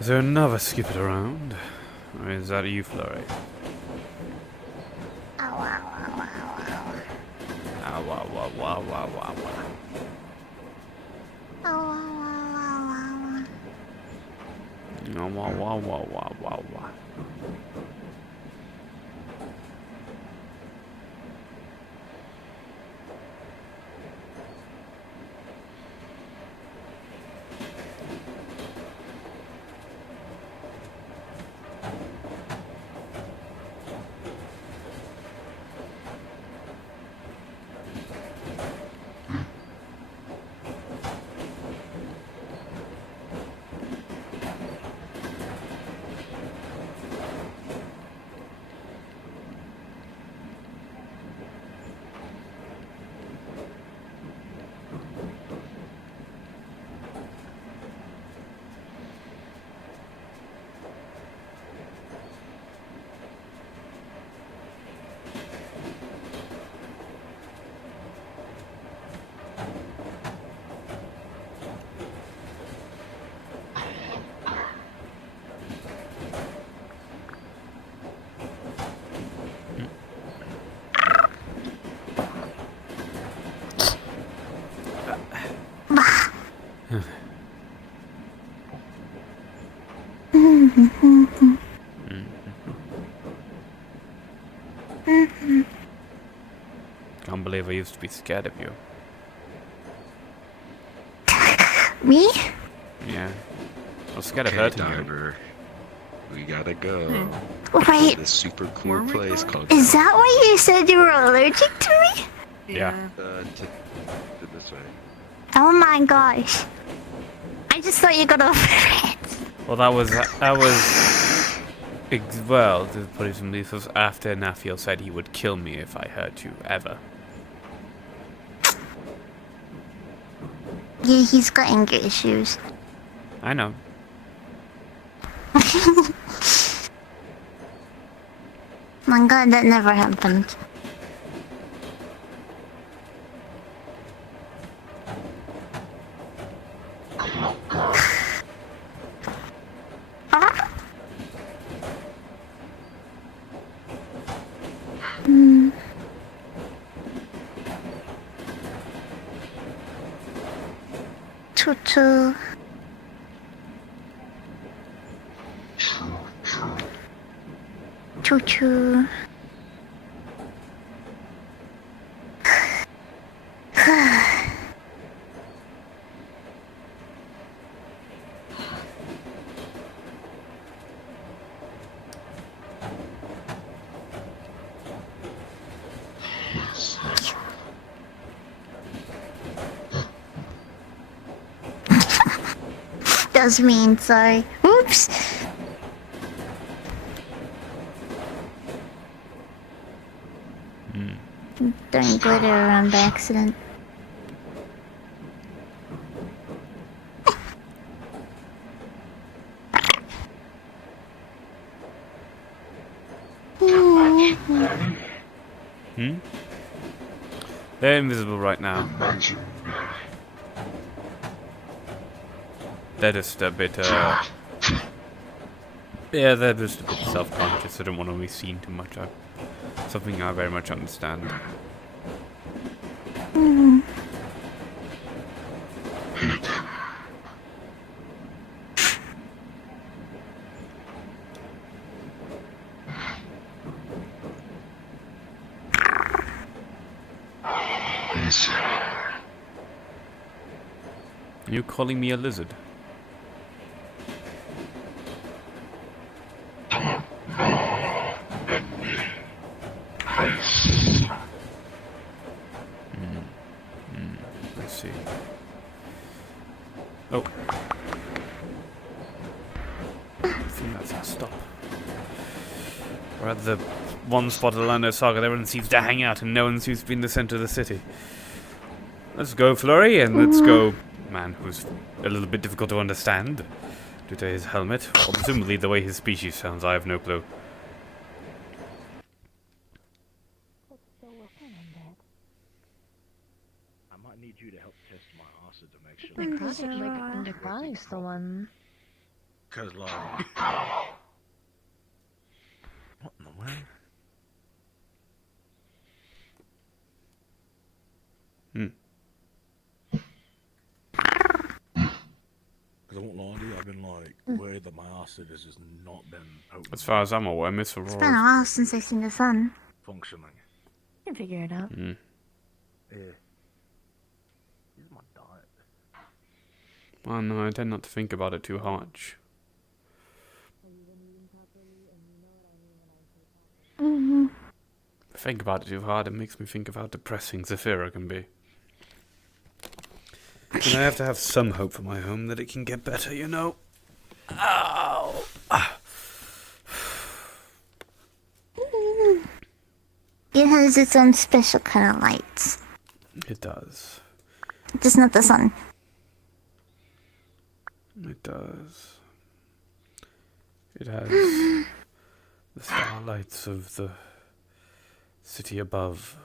Is there another skip it around? Or is that you, Flurry? Ow, ow, ow, ow, ow. Ah, wah, wah, wah, wah, wah, wah. Ow, ow, ow, ow, ow. Ah, wah, wah, wah, wah, wah, wah. Can't believe I used to be scared of you. Me? Yeah. I was scared of hurting you. Diver. We gotta go. Wait, This super cool place called. is that why you said you were allergic to me? Yeah. To this way. Oh my gosh. I just thought you got over it. Well, that was well, to put it simply, this was after Nafiel said he would kill me if I hurt you, ever. Yeah, he's got anger issues. I know. My god, that never happened. Ah. Choo-choo. Choo-choo. Does mean sorry. Oops. Throwing glitter around by accident. They're invisible right now. They're just a bit, yeah, they're just a bit self-conscious. I don't want to be seen too much. Something I very much understand. Are you calling me a lizard? Let's see. Oh. I think that's our stop. We're at the one spot of the Lando Saga that everyone seems to hang out and no one seems to be in the center of the city. Let's go, Flurry, and let's go man who's a little bit difficult to understand due to his helmet, or presumably the way his species sounds. I have no clue. I might need you to is like the guy is the one. Cause like, what in the world? Because I won't lie to you, I've been like worried that my acid has just not been open. As far as I'm aware, Miss It's been a Aurora. while since I've seen the sun. Functioning. You can figure it out. Yeah. This is my diet. Well, no, I tend not to think about it too much. If I think about it too hard, it makes me think of how depressing Zafira can be. And I have to have some hope for my home that it can get better, you know? Ow! It has its own special kind of lights. It does. Just not the sun. It does. It has the starlights of the city above.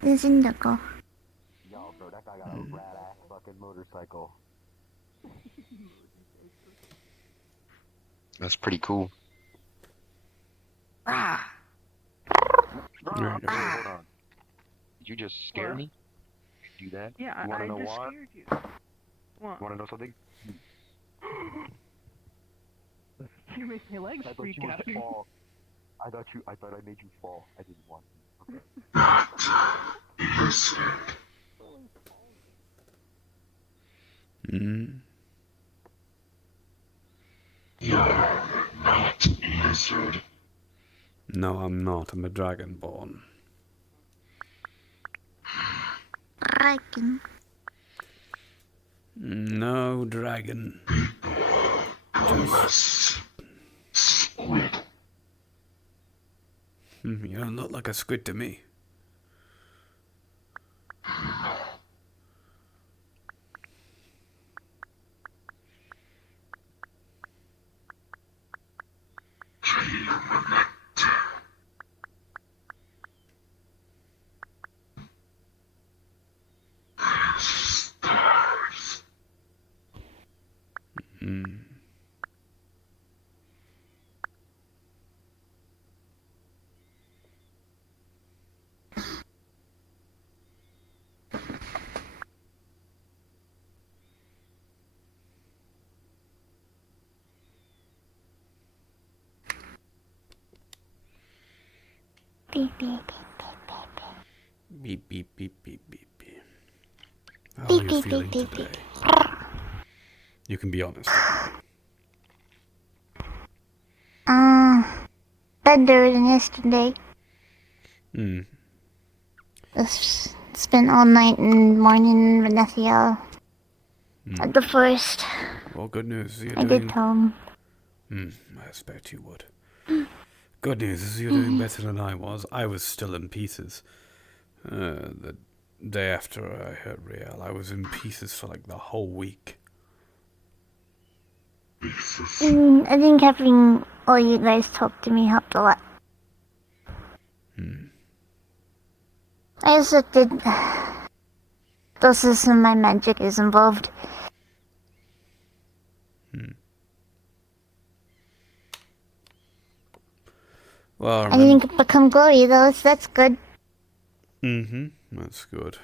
There's Indigo. Yo, bro, that guy got a rad-ass fucking motorcycle. That's pretty cool. Bro, Right. okay, hold on. Did you just scare What? me? Do that? Yeah, You wanna I know just why? scared you. What? You wanna know something? You make my legs I thought freak you out. would fall. I thought I made you fall. I didn't want to. Okay. Mm. No, I'm not. I'm a dragonborn. Dragon. No dragon. Just... You don't look like a squid to me. Mm. Beep, beep, beep, Beep, beep, beep, beep, beep, beep. How beep, are you beep, feeling beep, beep, today? beep. You can be honest. Better than yesterday. Hmm. Spent all night and morning in Venetia. At the first, Well, good news. You're I doing... did home. I expect you would. Good news is you're doing better than I was. I was still in pieces. The day after I hurt Riel, I was in pieces for like the whole week. I think having all you guys talk to me helped a lot. I also did. Also, some of my magic is involved. Well, I didn't become glowy though, so that's good. That's good.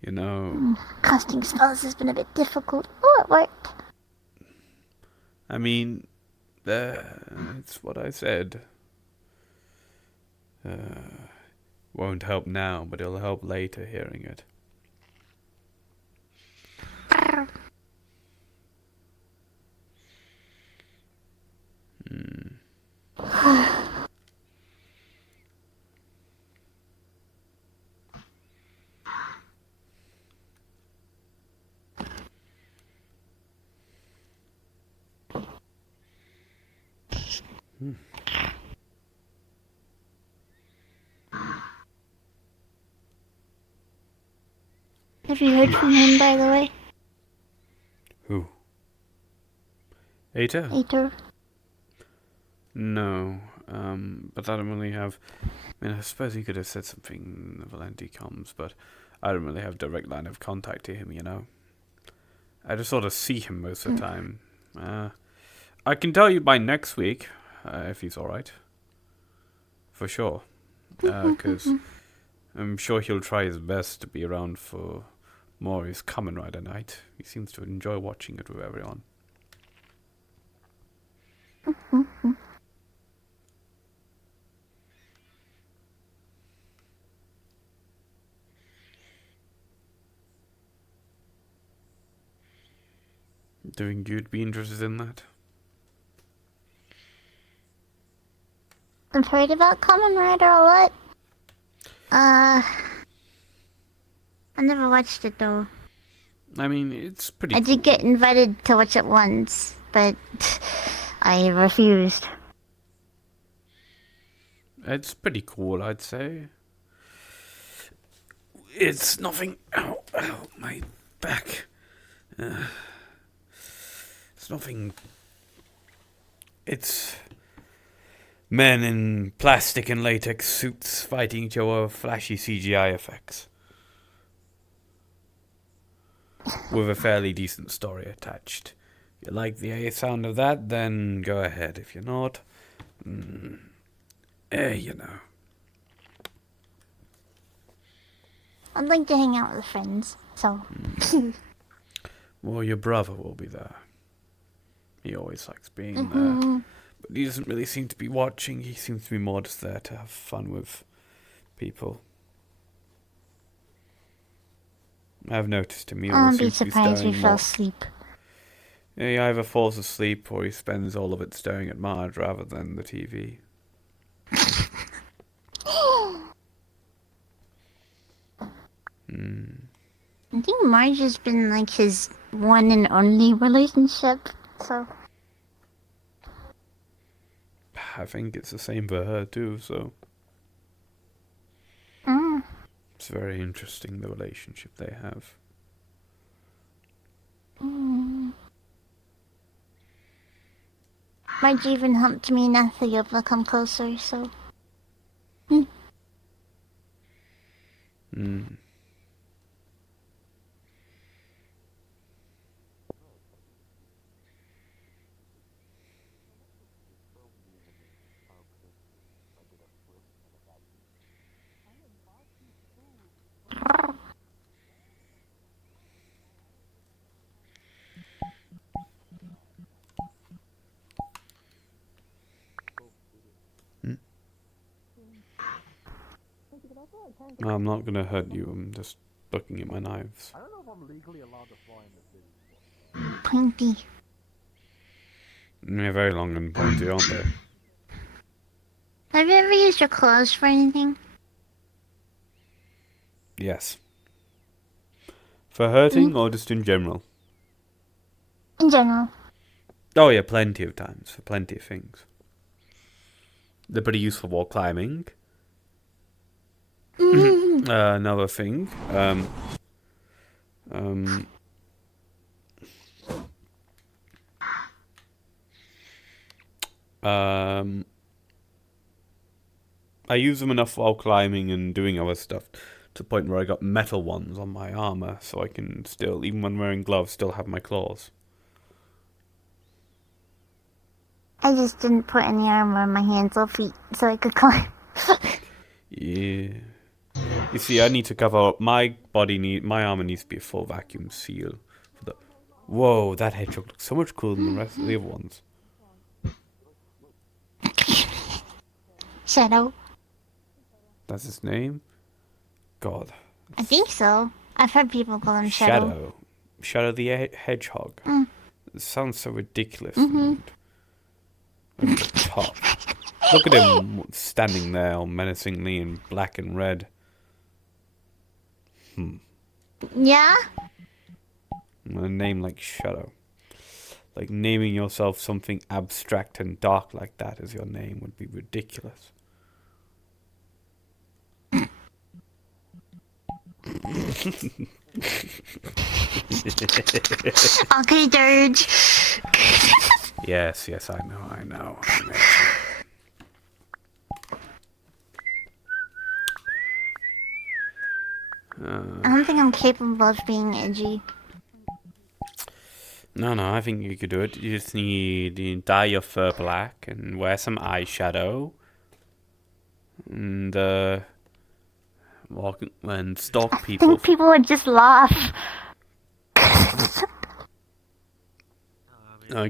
You know, Casting spells has been a bit difficult. Oh, it worked. I mean, it's what I said. Won't help now, but it'll help later hearing it. Have you heard from him, by the way? Who? Ater? Later. No. But I don't really have... I mean, I suppose he could have said something in the Valenti comms, but I don't really have direct line of contact to him, you know. I just sort of see him most of the time. I can tell you by next week, if he's alright. For sure. Because I'm sure he'll try his best to be around for more of his Kamen Rider night. He seems to enjoy watching it with everyone. Do you think you'd be interested in that? I've heard about Kamen Rider a lot. I never watched it though. I mean, it's pretty I cool. did get invited to watch it once, but I refused. It's pretty cool, I'd say. It's nothing... Ow, my back. It's nothing... It's... men in plastic and latex suits fighting each other with flashy CGI effects. With a fairly decent story attached. If you like the sound of that, then go ahead. If you're not... you know. I'd like to hang out with friends, so. Well, your brother will be there. He always likes being there. But he doesn't really seem to be watching. He seems to be more just there to have fun with people. I've noticed him. He I always wouldn't be seems to be surprised if he staring fell more. asleep. Yeah, he either falls asleep or he spends all of it staring at Marge rather than the TV. I think Marge has been like his one and only relationship, so. I think it's the same for her too, so... It's very interesting, the relationship they have. Marge even helped me and Nathalie become closer, so. No, I'm not gonna hurt you, I'm just looking at my knives. I don't know if I'm legally allowed to fly in the city. Pointy. They're very long and pointy, aren't they? Have you ever used your claws for anything? Yes. For hurting or just in general? In general. Oh yeah, plenty of times, for plenty of things. They're pretty useful while climbing. Another thing. I use them enough while climbing and doing other stuff to the point where I got metal ones on my armor, so I can still, even when wearing gloves, still have my claws. I just didn't put any armor on my hands or feet so I could climb. Yeah. You see, I need to cover up my body. My armor needs to be a full vacuum seal. For the... Whoa, that hedgehog looks so much cooler than the rest of the other ones. Shadow. That's his name? God. I think so. I've heard people call him Shadow. Shadow the Hedgehog. It sounds so ridiculous. And tough. Look at him standing there all menacingly in black and red. Yeah? A name like Shadow. Like naming yourself something abstract and dark like that as your name would be ridiculous. Okay, Dirge. Yes, yes, I know, I know. I don't think I'm capable of being edgy. No, no, I think you could do it. You just need to dye your fur black and wear some eyeshadow. And, walk and stalk I people. think people would just laugh.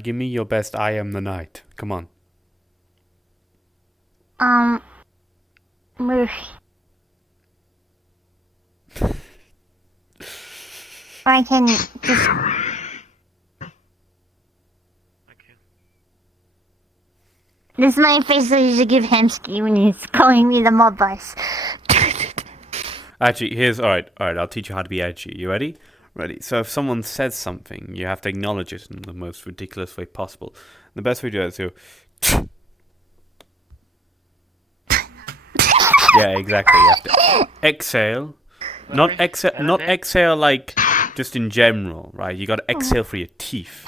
Give me your best I am the night. Come on. Murphy. Or I can just... This is my face I usually give Hamsky when he's calling me the mob boss. Actually, here's... Alright, I'll teach you how to be edgy. You ready? Ready. So if someone says something, you have to acknowledge it in the most ridiculous way possible. The best way to do it is to... Yeah, exactly. You have to exhale. Not exhale like just in general, right? You gotta exhale for your teeth.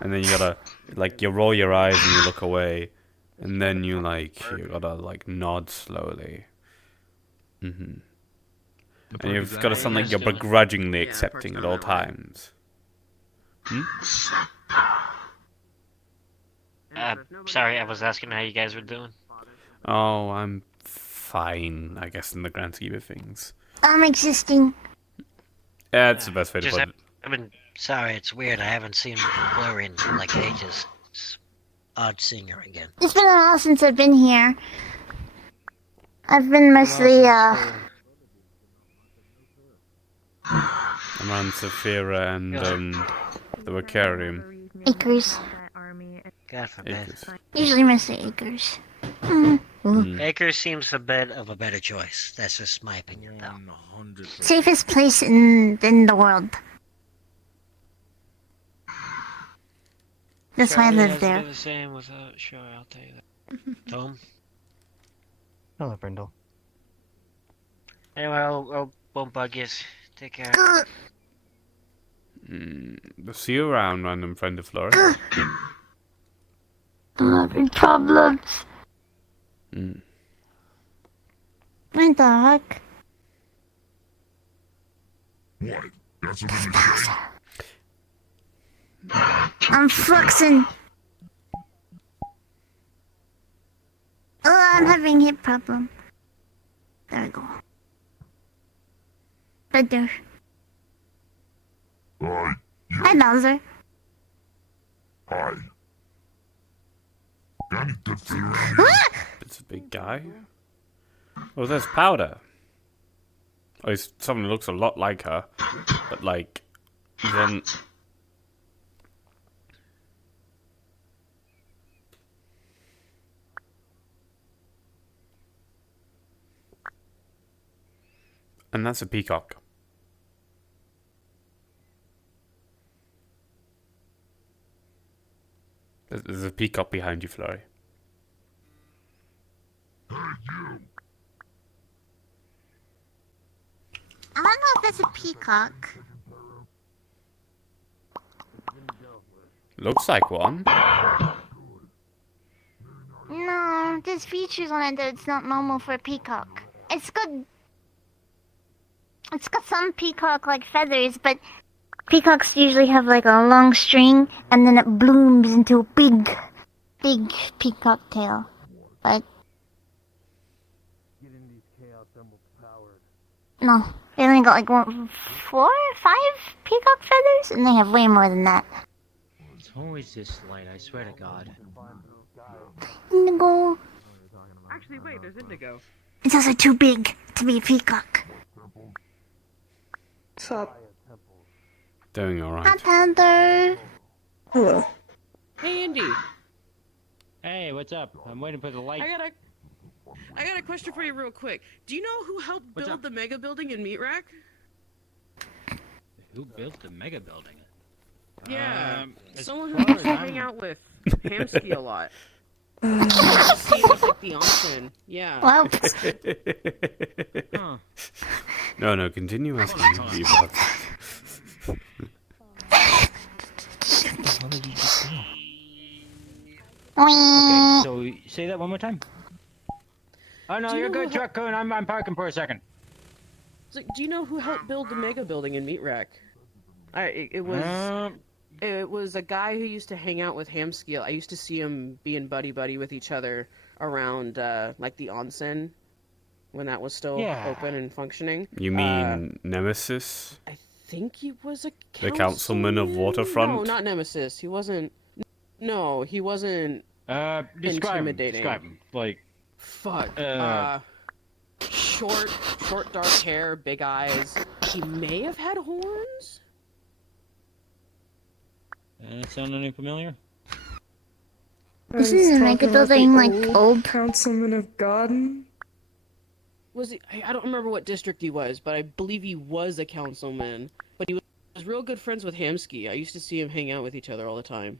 And then you gotta, like, you roll your eyes and you look away. And then you gotta, like, nod slowly. Mm-hmm. And you've gotta sound like you're begrudgingly accepting at all times. Sorry, I was asking how you guys were doing. Oh, I'm fine, I guess, in the grand scheme of things. I'm existing. Yeah, that's the best way to put it. I've been sorry, it's weird. I haven't seen Flurry in like ages. It's odd seeing her again. It's been a while since I've been here. I've been mostly, Around Saphira and the Vicarium. Acres. God forbid. Acres. Usually mostly acres. Acres seems a bit of a better choice. That's just my opinion, though. 100%. Safest place in the world. That's why I live there. The same without sure, I'll tell you that. Tom? Hello, Brindle. Anyway, I won't bug you. Take care. We'll see you around, random friend of Flora. I'm having problems. What the heck? What? That's what we say. I'm fluxing. Oh, I'm having hip problem. There we go. Right there. Hi. Hi, Bowser. Hi. Got any good food around here? It's a big guy. Oh, there's Powder. Oh, he's someone who looks a lot like her, but like, then. And that's a peacock. There's a peacock behind you, Flurry. Hey, you. I don't know if that's a peacock. Looks like one. No, there's features on it that it's not normal for a peacock. It's got some peacock-like feathers, but peacocks usually have like a long string, and then it blooms into a big peacock tail. But no, they only got like 4 or 5 peacock feathers, and they have way more than that. It's always this light, I swear to God. Indigo. Actually, wait, there's Indigo. It's also too big to be a peacock. What's up? Doing Hi, alright. Panther. Hello. Hey, Indy. Hey, what's up? I'm waiting for the light. I got a question for you real quick. Do you know who helped What's build up? the mega building in Meat Rack? Who built the mega building? Yeah, as someone who far used as to I'm- hang out with Hamsky a lot. He was like the Austin. Yeah. Well, Huh. No, continue asking me about that. What did you just do? Wee. Okay, so say that one more time. Oh no, Do you you're know good, who truck. I'm parking for a second. It's like, do you know who helped build the mega building in Meat Rack? It was a guy who used to hang out with Hamskill. I used to see him being buddy with each other around like the onsen when that was still open and functioning. You mean Nemesis? I think he was a The councilman of Waterfront? No, not Nemesis. He wasn't. No, he wasn't. Intimidating. Describe him. Like, Fuck. Short, dark hair, big eyes. He may have had horns. sound any familiar? Isn't the mega building like old? Councilman of Garden? Was he? I don't remember what district he was, but I believe he was a councilman. But he was real good friends with Hamsky. I used to see him hang out with each other all the time,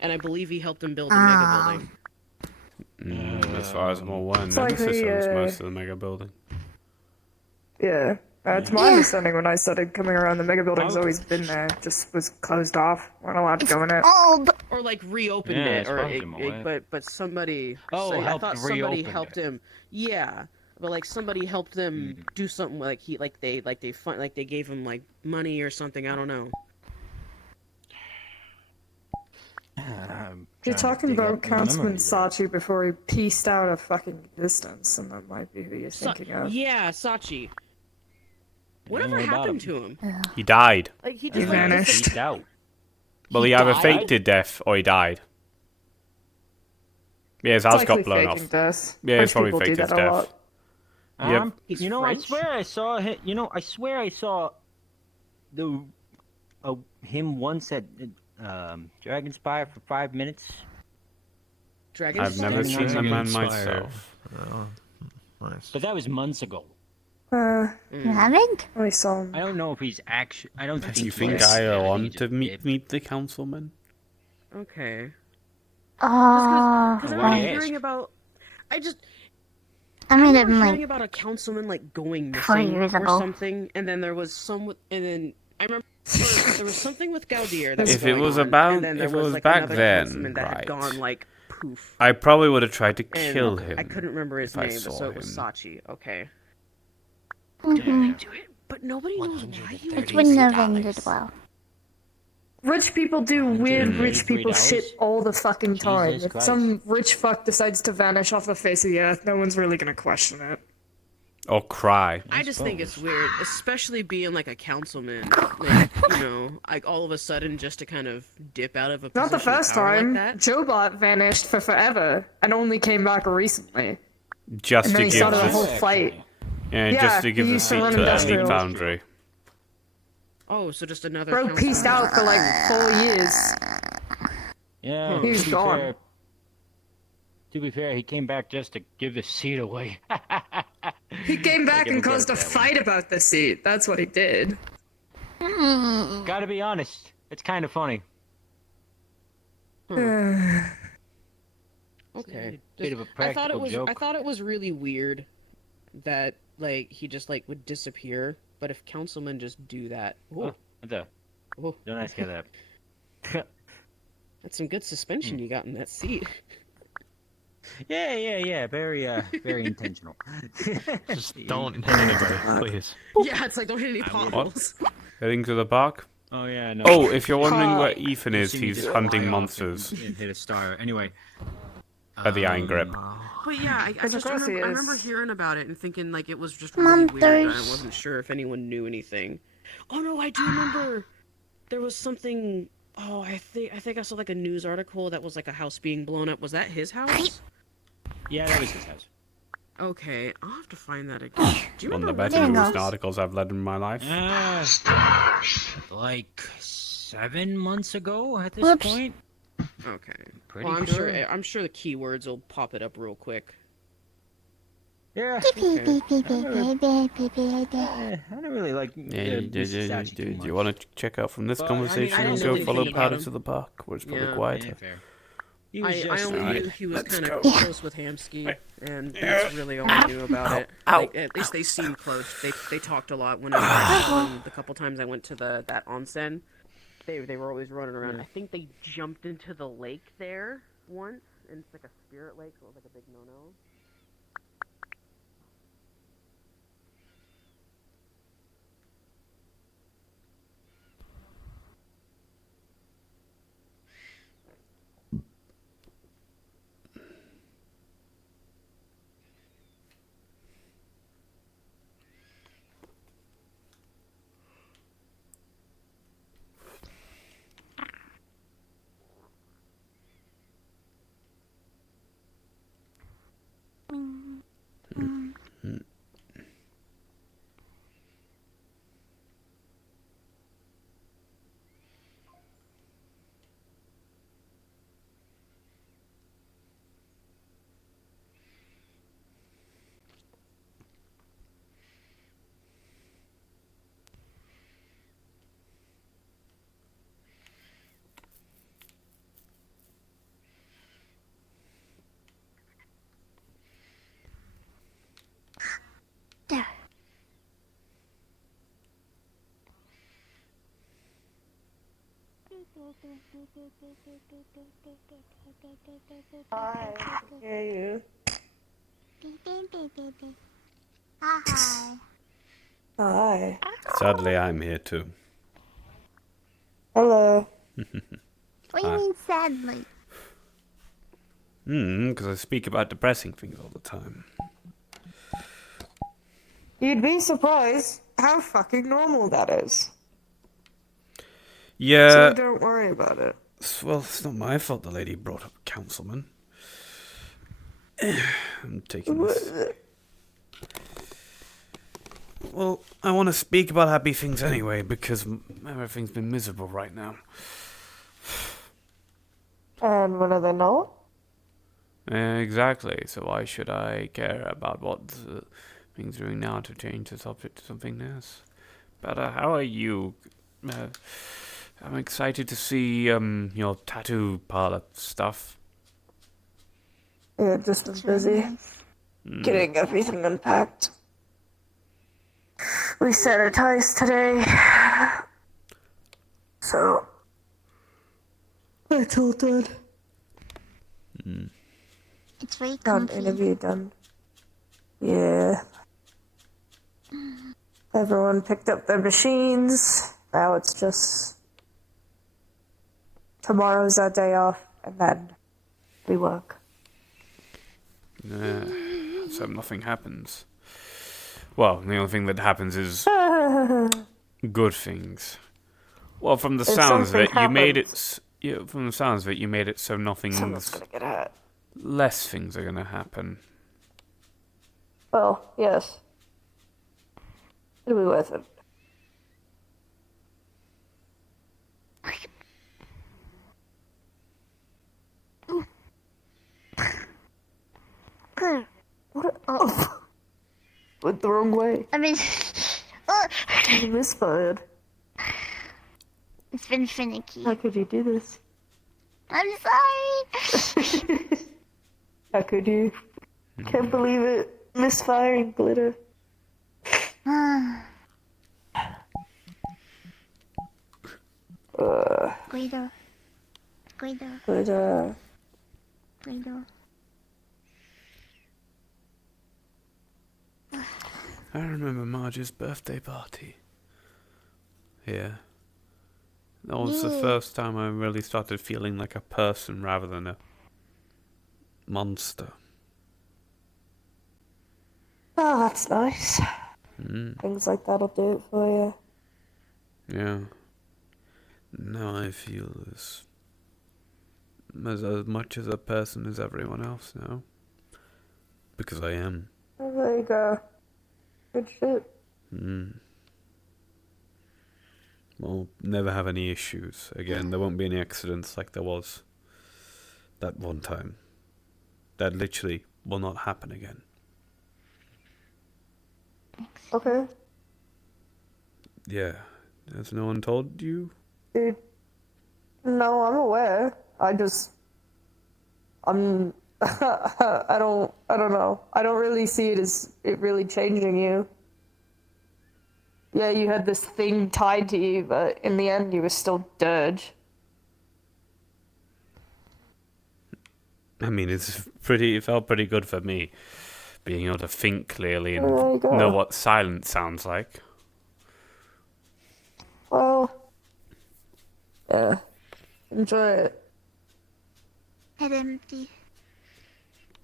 and I believe he helped him build the mega building. As far as I'm aware, It's Nemesis like the, owns most of the mega building. Yeah. It's my understanding when I started coming around, the mega building's always been there, just was closed off. Weren't allowed to go in it. Old. Or like reopened Yeah, it, it's or possible, but somebody. Oh, I helped thought somebody reopen helped it. him. Yeah, but like somebody helped them do something like they gave him like money or something. I don't know. You're talking about Councilman Sachi before he pieced out of fucking existence, and that might be who you're thinking of. Yeah, Sachi. Whatever happened to him? He died. Like he He just vanished. Geeked out. Well, he either died? faked his death or he died. Yeah, his house got Likely blown faking off. death. Yeah, it's French probably people do faked his that a death. lot. Yep. He's You know, French? I swear I saw him. You know, I swear I saw him once at Dragon Spire for 5 minutes. Dragon I've never Standing seen on the man Dragon myself. Oh, nice. But that was months ago. You haven't? I saw him. I don't know if he's actually. I don't Do think. you he think is. I think he want just to did. meet the councilman? Okay. Oh. Because I Why remember do you hearing ask? about. I I might have remember been hearing like about a councilman like going 4 missing years or ago. something, and then there was and then I remember there was something with Gaudier that If was it going was on, about- and then there if it was like back another then, councilman that had right. gone like poof. I probably would have tried to And kill him. I couldn't remember his if I name, saw so it was him. Sachi. Okay. Mhm. Do it, but nobody knows why he Which was. wouldn't have ended well. Rich people do weird rich people $133? shit all the fucking time. Jesus If Christ. some rich fuck decides to vanish off the face of the earth, no one's really gonna question it. Or cry. I just think it's weird, especially being like a councilman. Like, you know, like all of a sudden just to kind of dip out of a Not the position of first power time. like that. Jobot vanished for forever and only came back recently. Just And to then he give started a this, whole fight. yeah, Yeah, just to he give the used to seat run to Andy industrial. Foundry. Oh, so just another. Bro councilman. pieced out for like 4 years. Yeah, He's to be gone. fair- to be fair, he came back just to give the seat away. He came back give and him credit caused a for that fight about the seat. That's what he did. Gotta be honest, it's kind of funny. Okay. Bit of a I thought it practical was. joke. I thought it was really weird that like he just like would disappear. But if councilmen just do that, ooh, Oh, what the? ooh, Don't ask you that. that's some good suspension you got in that seat. Yeah. Very, very intentional. Just don't hit anybody, please. Yeah, it's like don't hit any potholes. Heading to the park? Oh yeah, no. Oh, if you're wondering where Ethan is, See me he's just hunting fly off monsters and hit a star. Anyway. at the Iron Grip. But yeah, I just of course he remember, I remember is. hearing about it and thinking like it was just really weird, and I Monsters. wasn't sure if anyone knew anything. Oh no, I do remember there was something. Oh, I think I saw like a news article that was like a house being blown up. Was that his house? Yeah, that was his house. Okay, I'll have to find that again. Do you One of the remember better There news goes. articles I've read in my life. Like 7 months ago at this Whoops. point. Okay. Pretty Well, sure. I'm sure the keywords will pop it up real quick. Yeah. Beep, beep, beep, beep, beep, beep, beep, beep, beep. I don't really like. Yeah, do you want to check out from this But, I mean, conversation I and didn't go know follow anything Powder about to the park, where it's probably Yeah. quieter? fair. He was I just only Alright, knew he was let's kind of go. close with Hamsky, and that's really all I knew about it. Ow. Like, at least they seemed close. They talked a lot when I saw them the couple times I went to that onsen. they were always running around. Yeah. I think they jumped into the lake there once, and it's like a spirit lake, so it was like a big no-no. There. Hi. Yeah, you. Hi. Hi. Sadly, I'm here too. Hello. What do you mean sadly? Because I speak about depressing things all the time. You'd be surprised how fucking normal that is. Yeah. So don't worry about it. Well, it's not my fault the lady brought up a councilman. I'm taking this. Well, I want to speak about happy things anyway, because everything's been miserable right now. And when are they not? Exactly, so why should I care about what things are doing now to change the subject to something else? But how are you? I'm excited to see your tattoo parlor stuff. Yeah, just been busy getting everything unpacked. We sanitized today. So it's all done. It's very Done, comfy. interview done. Yeah. Everyone picked up their machines. Now it's just tomorrow's our day off, and then we work. So nothing happens. Well, the only thing that happens is good things. Well, from the If sounds of it, something you made happens- it. From the sounds of it, you made it so Someone's nothing's. gonna get hurt. Less things are gonna happen. Well, yes. It'll be worth it. Good. Oh. Went the wrong way. I mean, You misfired. it's been finicky. How could you do this? I'm sorry. How could you? Can't believe it. Misfiring glitter. Guido. Guido. Glitter. Guido. I remember Marge's birthday party. Yeah. That was the Yeah. first time I really started feeling like a person rather than a monster. Oh, that's nice. Things like that'll do it for you. Yeah. Now I feel as much as a person as everyone else now. Because I am. Oh, there you go. Good shit. Well, never have any issues. Again, there won't be any accidents like there was that one time. That literally will not happen again. Okay. Yeah. Has no one told you? Dude. No, I'm aware. I don't know. I don't really see it as it really changing you. Yeah, you had this thing tied to you, but in the end, you were still dirge. I mean, it felt pretty good for me, being able to think clearly and There you go. know what silence sounds like. Well, yeah. Enjoy it. Head empty.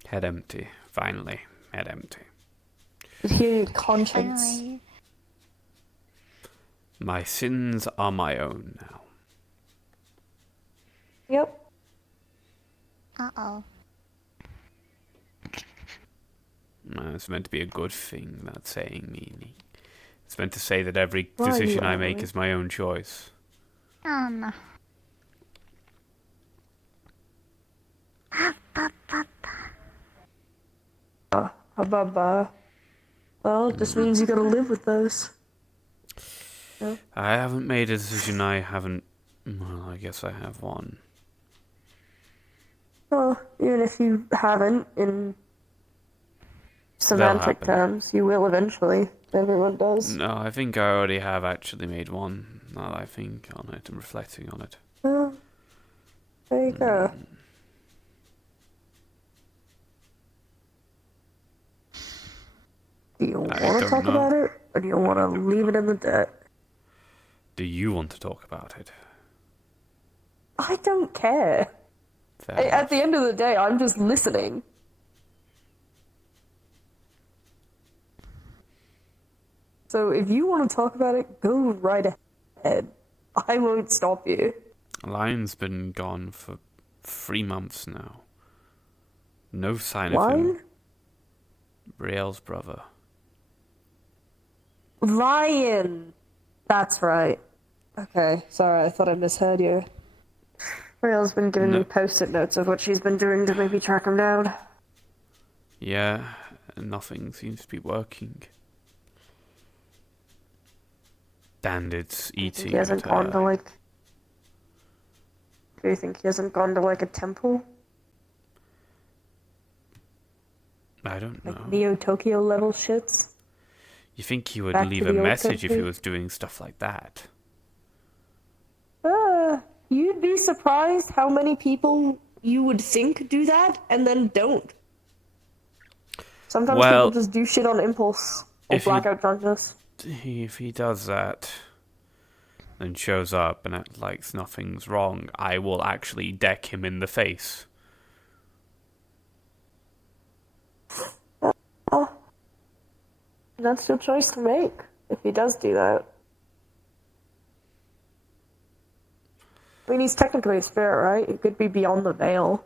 Head empty. Finally, head empty. You hear your conscience. Finally. My sins are my own now. Yep. Uh-oh. It's meant to be a good thing, that saying, meaning. It's meant to say that every Why are you decision I make angry? is my own choice. Oh no. Well, it just means you gotta live with those. I haven't made a decision. I haven't. Well, I guess I have one. Well, even if you haven't, in They'll semantic happen. terms, you will eventually. Everyone does. No, I think I already have actually made one. Now that I think on it and reflecting on it. Well, there you go. Do you I want to don't talk know. about it, or do you want to leave it in the dirt? Do you want to talk about it? I don't care. Fair At enough. the end of the day, I'm just listening. So if you want to talk about it, go right ahead. I won't stop you. Lion's been gone for 3 months now. No sign of Lion? him. Brielle's brother. Lion! That's right. Okay, sorry, I thought I misheard you. Rael's been giving No. me post-it notes of what she's been doing to maybe track him down. Yeah, and nothing seems to be working. And it's eating He hasn't at gone her. to, like... Do you think he hasn't gone to, like, a temple? I don't know. Like, Neo-Tokyo level shits? You think he would Back leave to a the old message if he country? was doing stuff like that? You'd be surprised how many people you would think do that and then don't. Sometimes Well, people just do shit on impulse or if he- blackout drunkenness. If he does that and shows up and acts like nothing's wrong, I will actually deck him in the face. Oh, that's your choice to make if he does do that. I mean, he's technically a spirit, right? He could be beyond the veil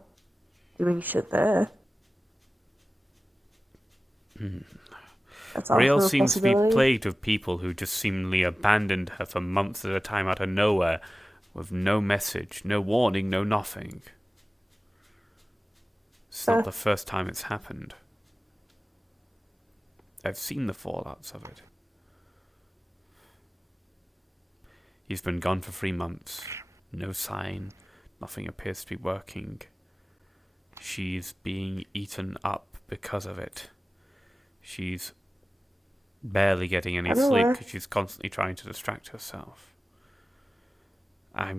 doing shit there. That's also Riel a seems to be possibility. plagued with people who just seemingly abandoned her for months at a time out of nowhere, with no message, no warning, no nothing. It's not the first time it's happened. I've seen the fallouts of it. He's been gone for 3 months. No sign. Nothing appears to be working. She's being eaten up because of it. She's barely getting any sleep Everywhere. because she's constantly trying to distract herself. I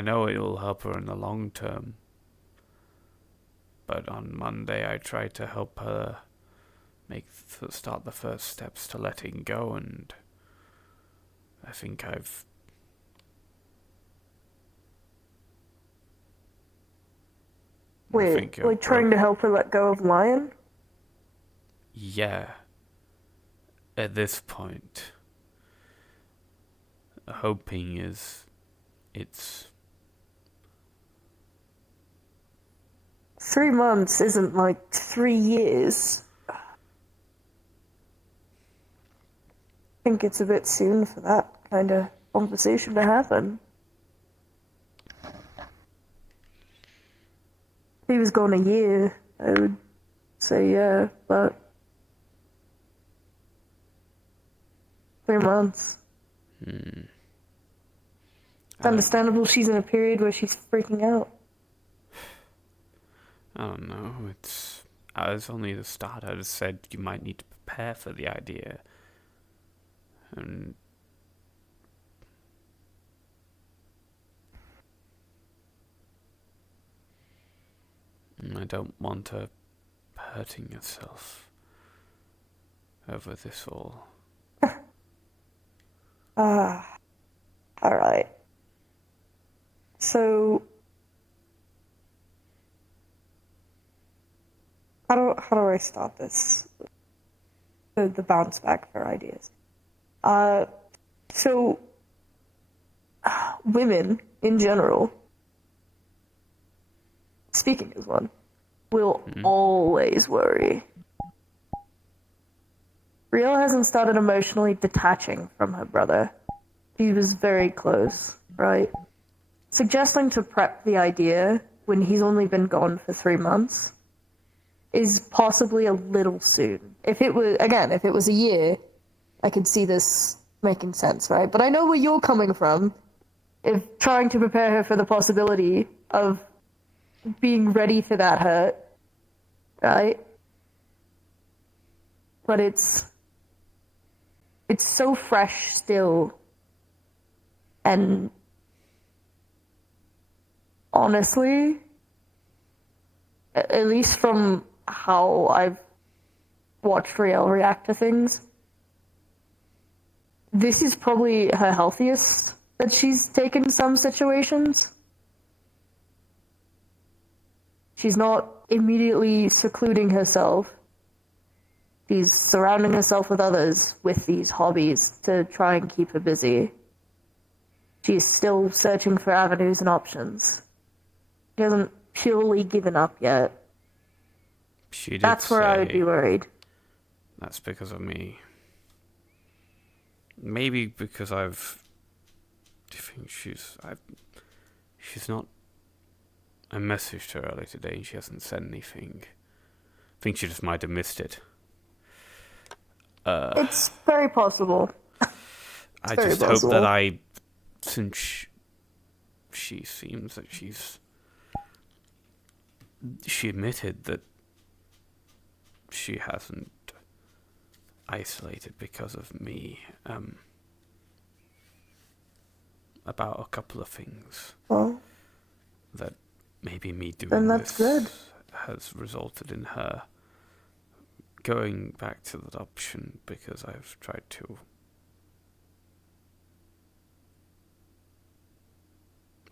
know it will help her in the long term. But on Monday I tried to help her start the first steps to letting go, and I think I've Wait, like trying to help her let go of Lion? Yeah. At this point, hoping it's 3 months isn't like 3 years. I think it's a bit soon for that kind of conversation to happen. If he was gone a year, I would say yeah, but 3 months. It's understandable she's in a period where she's freaking out. I don't know. It's only the start. I just said you might need to prepare for the idea And I don't want her hurting herself over this all. Alright. So, how do I start this? The bounce back for ideas. So, women in general, speaking as one, will always worry. Rio hasn't started emotionally detaching from her brother. She was very close, right? Suggesting to prep the idea when he's only been gone for 3 months is possibly a little soon. If it was a year, I could see this making sense, right? But I know where you're coming from, if trying to prepare her for the possibility of being ready for that hurt, right? But it's so fresh still, and honestly, at least from how I've watched Riel react to things, this is probably her healthiest that she's taken some situations. She's not immediately secluding herself. She's surrounding herself with others with these hobbies to try and keep her busy. She's still searching for avenues and options. She hasn't purely given up yet. She did That's where I would say be worried. That's because of me. Maybe because I think she's not. I messaged her earlier today and she hasn't said anything. I think she just might have missed it. It's very possible. I just hope that since she seems that she admitted that she hasn't isolated because of me, about a couple of things. Well, that maybe me doing then that's good. has resulted in her going back to the adoption because I've tried to.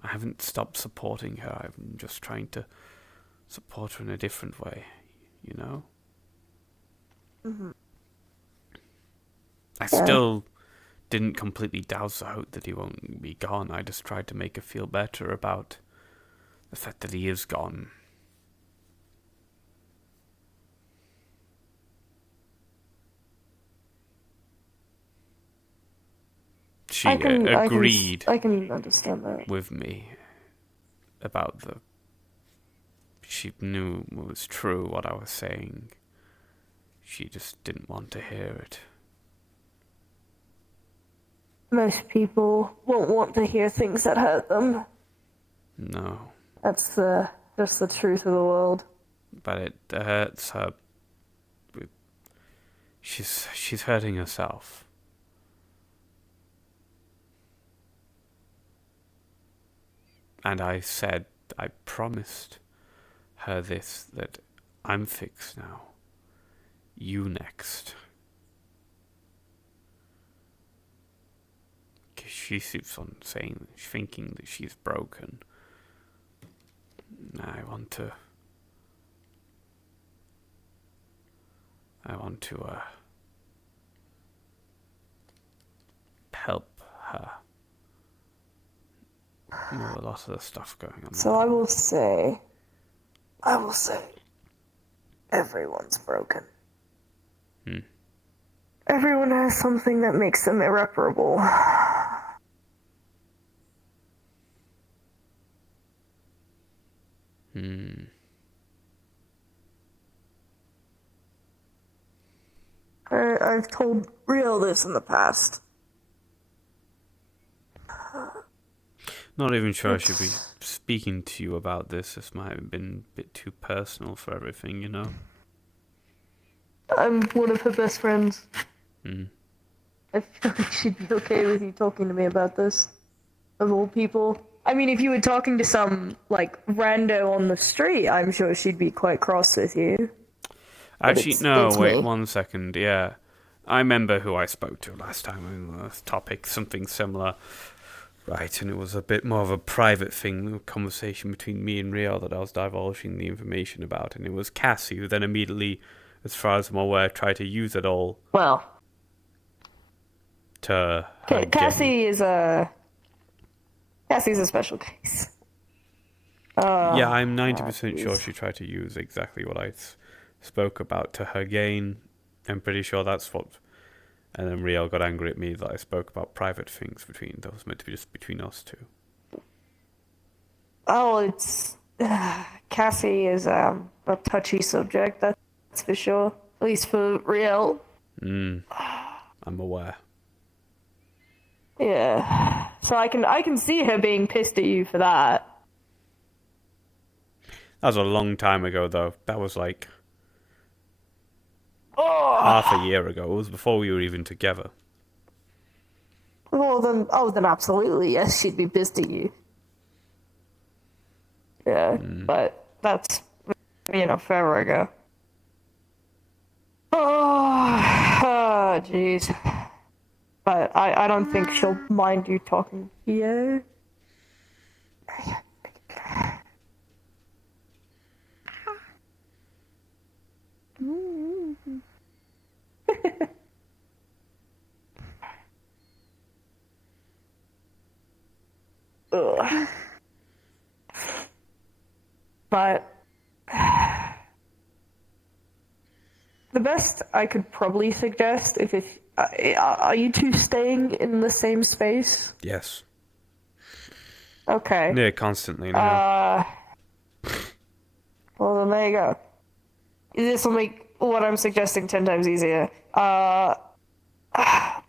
I haven't stopped supporting her. I'm just trying to support her in a different way, you know? I still didn't completely douse the hope that he won't be gone. I just tried to make her feel better about the fact that he is gone. She agreed I can understand that. with me about she knew it was true what I was saying. She just didn't want to hear it. Most people won't want to hear things that hurt them. No. That's just the truth of the world. But it hurts her. She's hurting herself. And I promised her this, that I'm fixed now. You next. Because she keeps on thinking that she's broken. I want to help her. With a lot of the stuff going on. So I will say, everyone's broken. Everyone has something that makes them irreparable. I've told Rio this in the past. Not even sure I should be speaking to you about this. This might have been a bit too personal for everything, you know? I'm one of her best friends. I feel like she'd be okay with you talking to me about this. Of all people. I mean, if you were talking to some, like, rando on the street, I'm sure she'd be quite cross with you. Actually, no, it's wait me. 1 second. Yeah. I remember who I spoke to last time on this topic, something similar. Right, and it was a bit more of a private thing, a conversation between me and Rio that I was divulging the information about, and it was Cassie who then immediately, as far as I'm aware, tried to use it all Well, to her gain. Cassie's a special case. Yeah, I'm 90% sure she tried to use exactly what I spoke about to her gain. I'm pretty sure that's what... And then Riel got angry at me that I spoke about private things that was meant to be just between us two. Oh, it's... Cassie is a touchy subject, that's for sure. At least for Riel. I'm aware. Yeah. So I can see her being pissed at you for that. That was a long time ago, though. That was like... Oh. half a year ago. It was before we were even together. Well, then absolutely, yes, she'd be pissed at you. Yeah, but that's, forever ago. Oh, jeez. But I don't think she'll mind you talking to you. Ugh. But the best I could probably suggest, if are you two staying in the same space? Yes. Okay. Yeah, constantly now. Well, then there you go. This will make what I'm suggesting 10 times easier.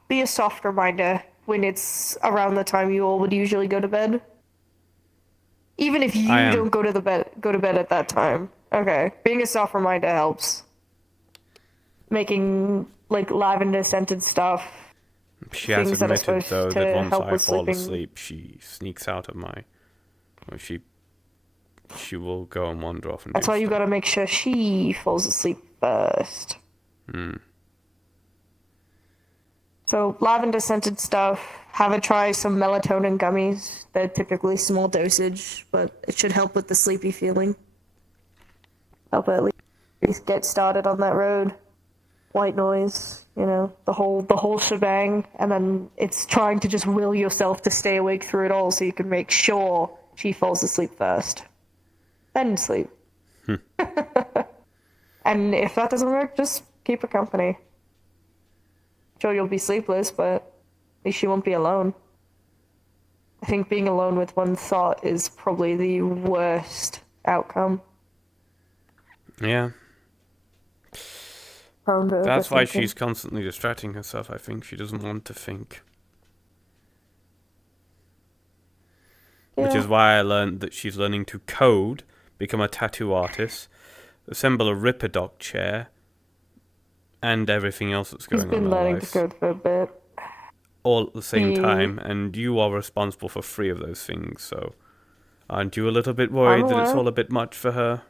Be a soft reminder when it's around the time you all would usually go to bed. Even if you don't go to bed at that time. Okay. Being a soft reminder helps. Making like lavender scented stuff. She has admitted though that once I fall sleeping. asleep, she sneaks out of my. Or she will go and wander off and. That's why you gotta make sure she falls asleep first. So lavender scented stuff. Have her try some melatonin gummies. They're typically small dosage, but it should help with the sleepy feeling. Help her at least get started on that road. White noise, the whole shebang, and then it's trying to just will yourself to stay awake through it all so you can make sure she falls asleep first. Then sleep. And if that doesn't work, just keep her company. Sure, you'll be sleepless, but at least you won't be alone. I think being alone with one thought is probably the worst outcome. Yeah. That's why she's constantly distracting herself. I think she doesn't want to think. Yeah. Which is why I learned that she's learning to code, become a tattoo artist, assemble a Ripperdoc chair, and everything else that's going on in her life. She's been learning to code for a bit. All at the same time, and you are responsible for 3 of those things, so aren't you a little bit worried that it's all a bit much for her?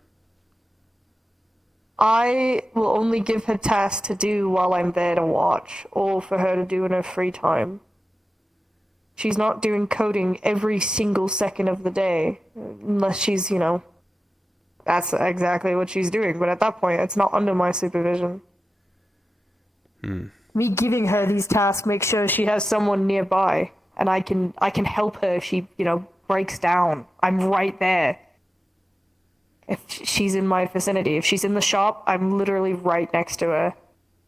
I will only give her tasks to do while I'm there to watch, or for her to do in her free time. She's not doing coding every single second of the day, unless she's, that's exactly what she's doing. But at that point, it's not under my supervision. Me giving her these tasks makes sure she has someone nearby, and I can help her if she, breaks down. I'm right there. If she's in my vicinity. If she's in the shop, I'm literally right next to her.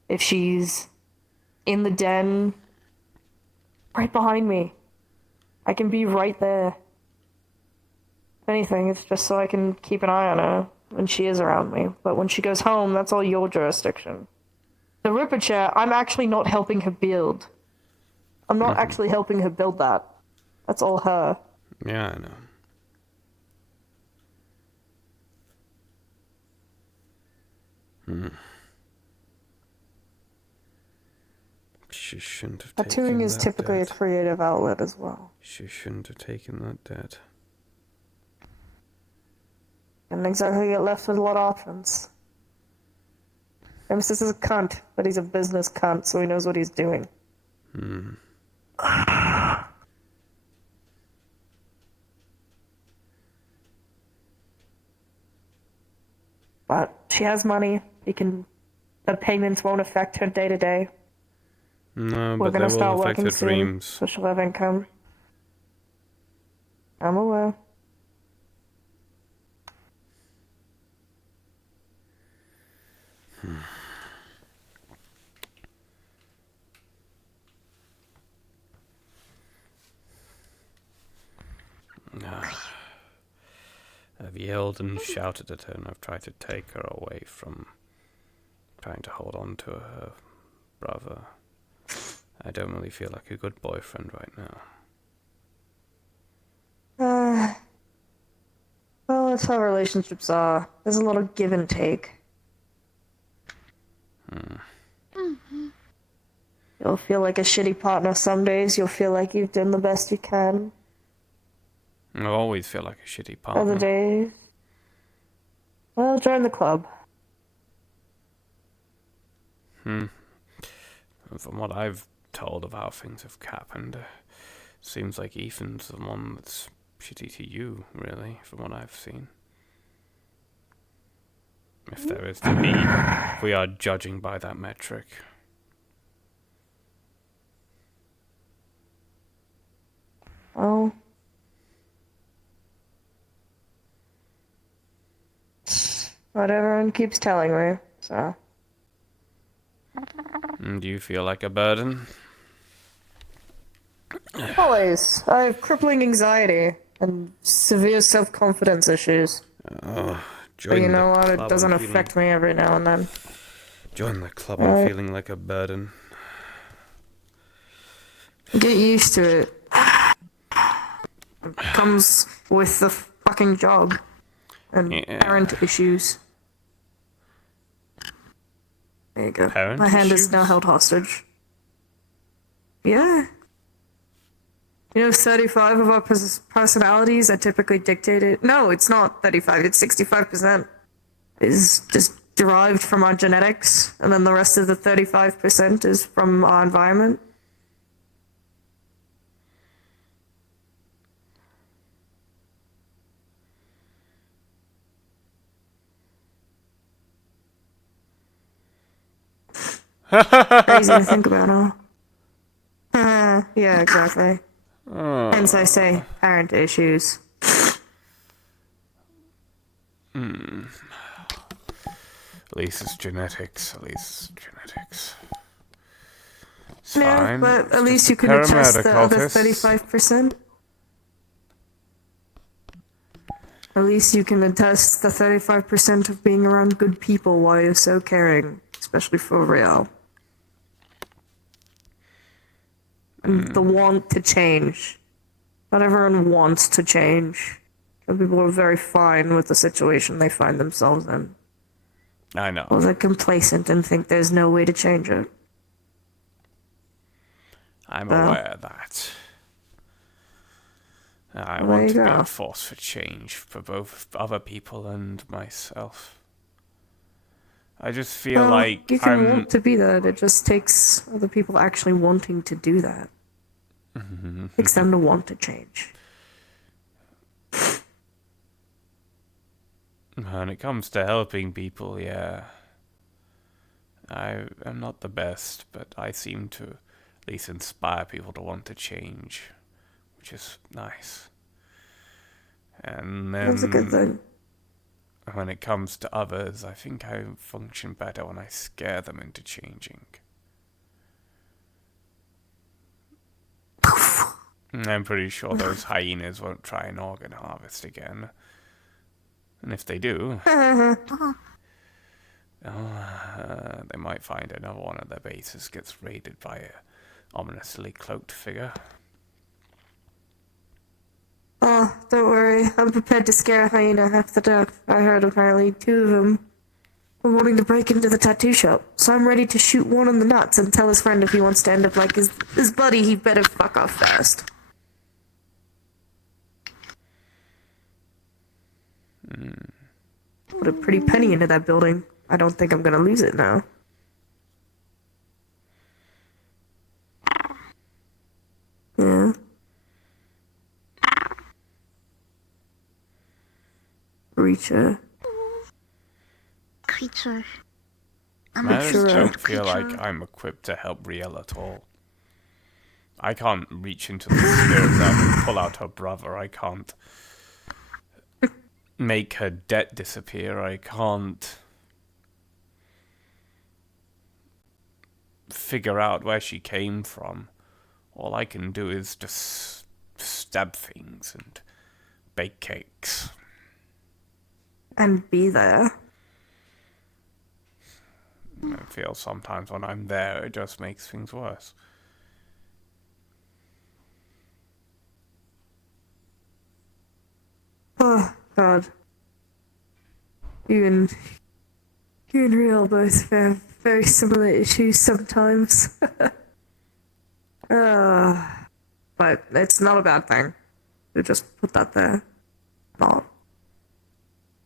If she's in the den, right behind me. I can be right there. If anything, it's just so I can keep an eye on her when she is around me. But when she goes home, that's all your jurisdiction. The Ripper chair, I'm actually not helping her build. I'm not actually helping her build that. That's all her. Yeah, I know. She shouldn't have Tattooing taken is that typically a debt. creative outlet as well. She shouldn't have taken that debt. And exactly get left with a lot of options. Nemesis is a cunt, but he's a business cunt, so he knows what he's doing. But she has money. The payments won't affect her day to day. No, We're but they gonna start will affect working her soon, dreams. so she'll have income. I'm aware. I've yelled and shouted at her, and I've tried to take her away from trying to hold on to her brother. I don't really feel like a good boyfriend right now. Well, that's how relationships are. There's a lot of give and take. You'll feel like a shitty partner some days. You'll feel like you've done the best you can. I always feel like a shitty partner. Other days, well, join the club. From what I've told of how things have happened, seems like Ethan's the one that's shitty to you, really, from what I've seen. If there is to be, if we are judging by that metric. Oh. What everyone keeps telling me, so. Do you feel like a burden? Always. I have crippling anxiety and severe self-confidence issues. But you know what? It doesn't affect me every now and then. Join the club, I'm feeling like a burden. Get used to it. It comes with the fucking job. And parent issues. There you go. My hand is now held hostage. Yeah. You know, 35 of our personalities are typically dictated. No, it's not 35, it's 65%. Is just derived from our genetics, and then the rest of the 35% is from our environment. Crazy to think about, huh? Yeah, exactly. Hence I say, parent issues. At least it's genetics. It's Yeah, fine. but It's at least just you can adjust the other cultist. 35%. At least you can attest the 35% of being around good people while you're so caring, especially for real. And the want to change. Not everyone wants to change. Some people are very fine with the situation they find themselves in. I know. Or they're complacent and think there's no way to change it. I'm aware of that. I Well, want there to you be go. a force for change for both other people and myself. I just feel Well, like you can I'm... want to be that. It just takes other people actually wanting to do that. It takes them to want to change. When it comes to helping people, yeah. I am not the best, but I seem to at least inspire people to want to change, which is nice. And then That's a good thing. when it comes to others, I think I function better when I scare them into changing. I'm pretty sure those hyenas won't try an organ harvest again. And if they do, they might find another one of their bases gets raided by a ominously cloaked figure. Oh, don't worry. I'm prepared to scare a hyena half the death. I heard apparently 2 of them for wanting to break into the tattoo shop, so I'm ready to shoot one on the nuts and tell his friend if he wants to end up like his buddy, he better fuck off fast. Put a pretty penny into that building. I don't think I'm gonna lose it now. Yeah. Creature. I sure just a don't feel like I'm equipped to help Riel at all. I can't reach into the spirit realm and pull out her brother. I can't make her debt disappear. I can't figure out where she came from. All I can do is just stab things and bake cakes. And be there. I feel sometimes when I'm there, it just makes things worse. Oh, God. You and Real both have very similar issues sometimes. But it's not a bad thing. So just put that there. Not.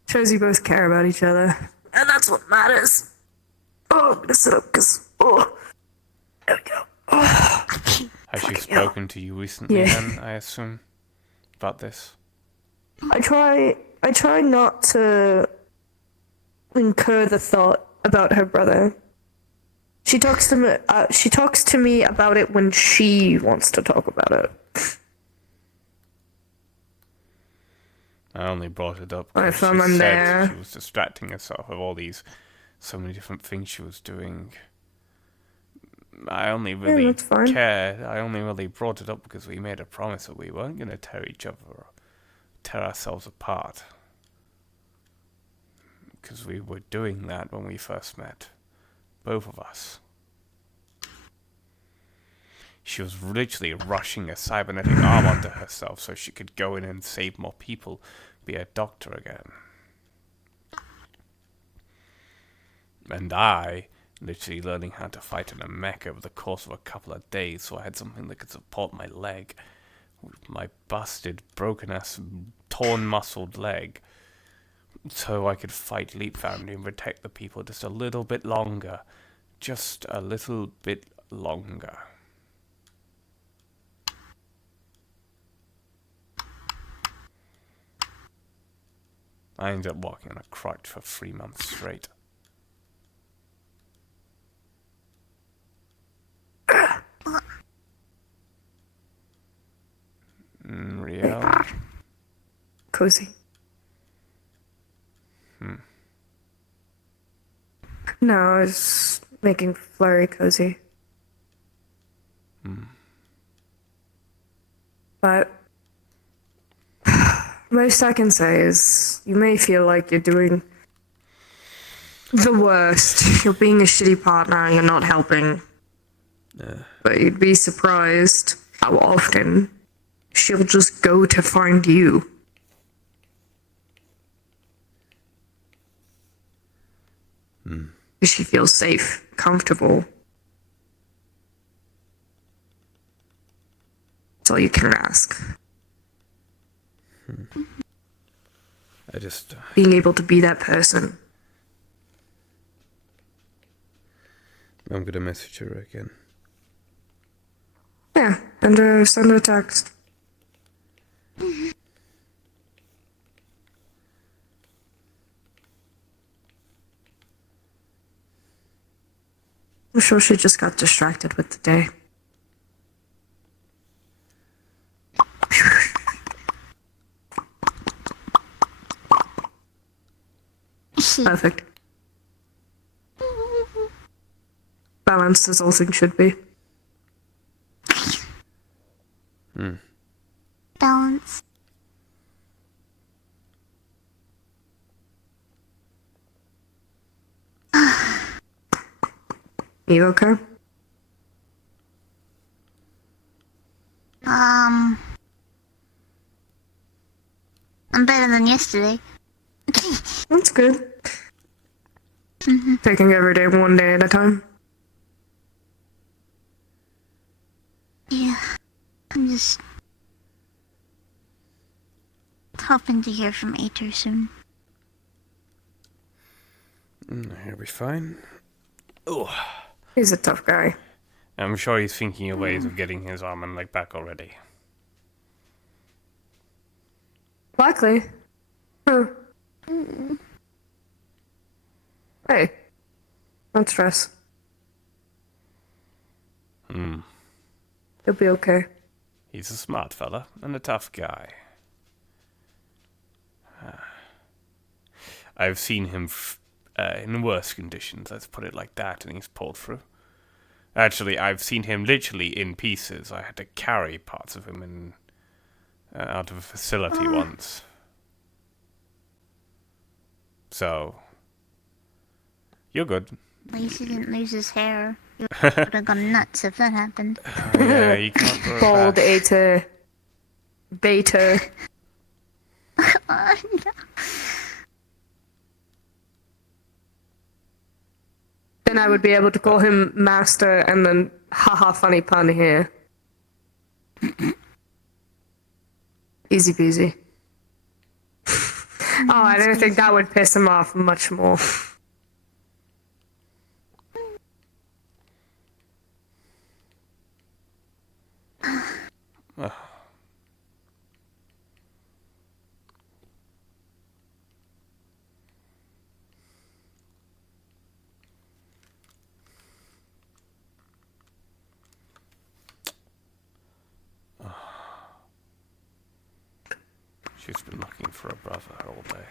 Shows you both care about each other. And that's what matters. Oh, I'm gonna sit up because, there we go. Has she spoken to you recently then, I assume, about this? I try not to incur the thought about her brother. She talks to me about it when she wants to talk about it. I only brought it up I because found she them said there. she was distracting herself with so many different things she was doing. I only really that's fine. cared. I only really brought it up because we made a promise that we weren't going to tear each other or tear ourselves apart. Because we were doing that when we first met. Both of us. She was literally rushing a cybernetic arm onto herself so she could go in and save more people, be a doctor again. And I, literally learning how to fight in a mech over the course of a couple of days so I had something that could support my leg. With my busted, broken-ass, torn-muscled leg. So I could fight Leap Foundry and protect the people just a little bit longer. Just a little bit longer. I ended up walking on a crutch for 3 months straight. Real? Cozy. No, I was making Flurry cozy. But most I can say is you may feel like you're doing the worst. You're being a shitty partner and you're not helping. But you'd be surprised how often she'll just go to find you. She feels safe, comfortable. That's all you can ask. Being able to be that person. I'm gonna message her again. Yeah, and send her a text. I'm sure she just got distracted with the day. Perfect. Balanced as all things should be. Balance. You okay? I'm better than yesterday. That's good. Taking every day one day at a time. Yeah, I'm just hoping to hear from Ater soon. He'll be fine. Oh, He's a tough guy. I'm sure he's thinking of ways of getting his arm and leg back already. Likely. Huh. Hey. Don't stress. He'll be okay. He's a smart fella and a tough guy. I've seen him in worse conditions, let's put it like that, and he's pulled through. Actually, I've seen him literally in pieces. I had to carry parts of him out of a facility once. So, you're good. At least he didn't lose his hair. He would have gone nuts if that happened. Yeah, you can't grow Bald back. Ater. Beta. No. Then I would be able to call him Master and then haha funny pun here. Easy peasy. Oh, I don't think that would piss him off much more. She's been looking for a brother all day.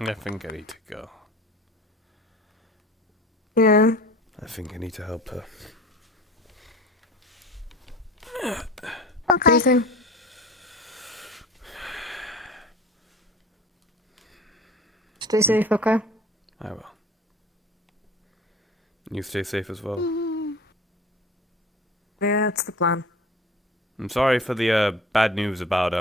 I think I need to go. Yeah. I think I need to help her. Okay. Stay safe, okay? I will. You stay safe as well. Yeah, that's the plan. I'm sorry for the bad news about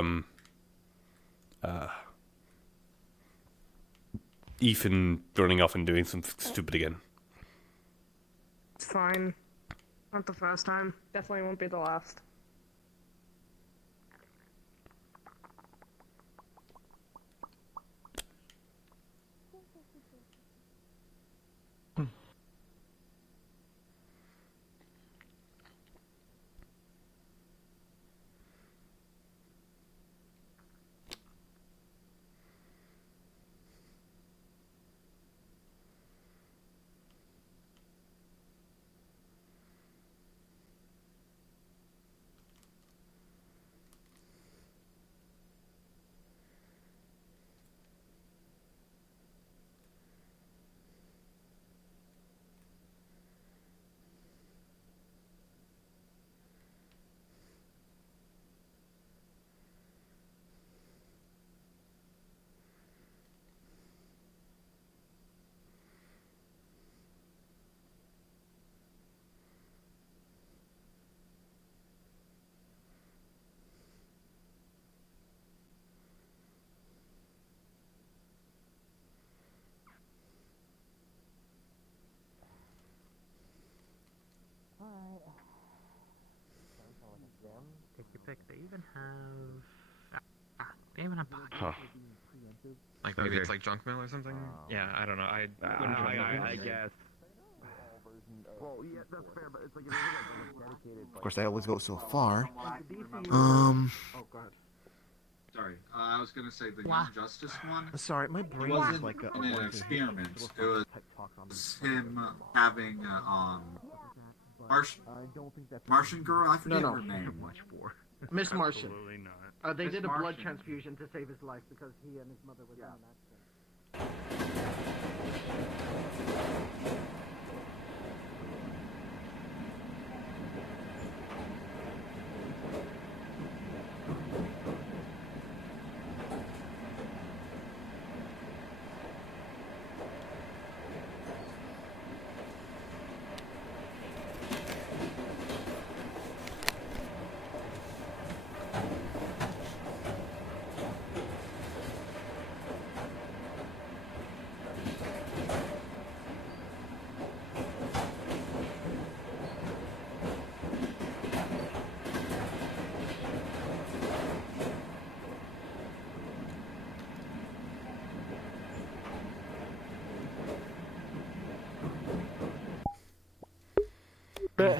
Ethan running off and doing something stupid again. It's fine. Not the first time. Definitely won't be the last. Take your pick. They even have. They even have. Like maybe it's like junk mail or something? Yeah, I don't know. I guess. Of course, I always go so far. Sorry, I was gonna say the Young Justice one. Sorry, my brain wasn't is like a an experiment. It was him having Martian girl. I forget her name. Miss Martian. Absolutely not. They Miss did a blood Martian. transfusion to save his life because he and his mother were in an accident.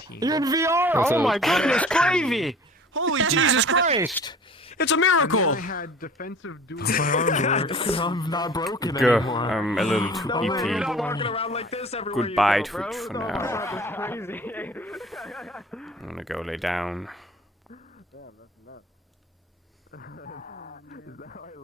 You're in VR? Oh my goodness, gravy! Holy Jesus Christ! It's a miracle! Had defensive dual. I'm not broken Go. anymore. I'm a little too You're not EP. walking around like this everywhere Goodbye, you go, Twitch, bro. for No, now. that's crazy. I'm gonna go lay down. Damn, that's nuts. Is that how I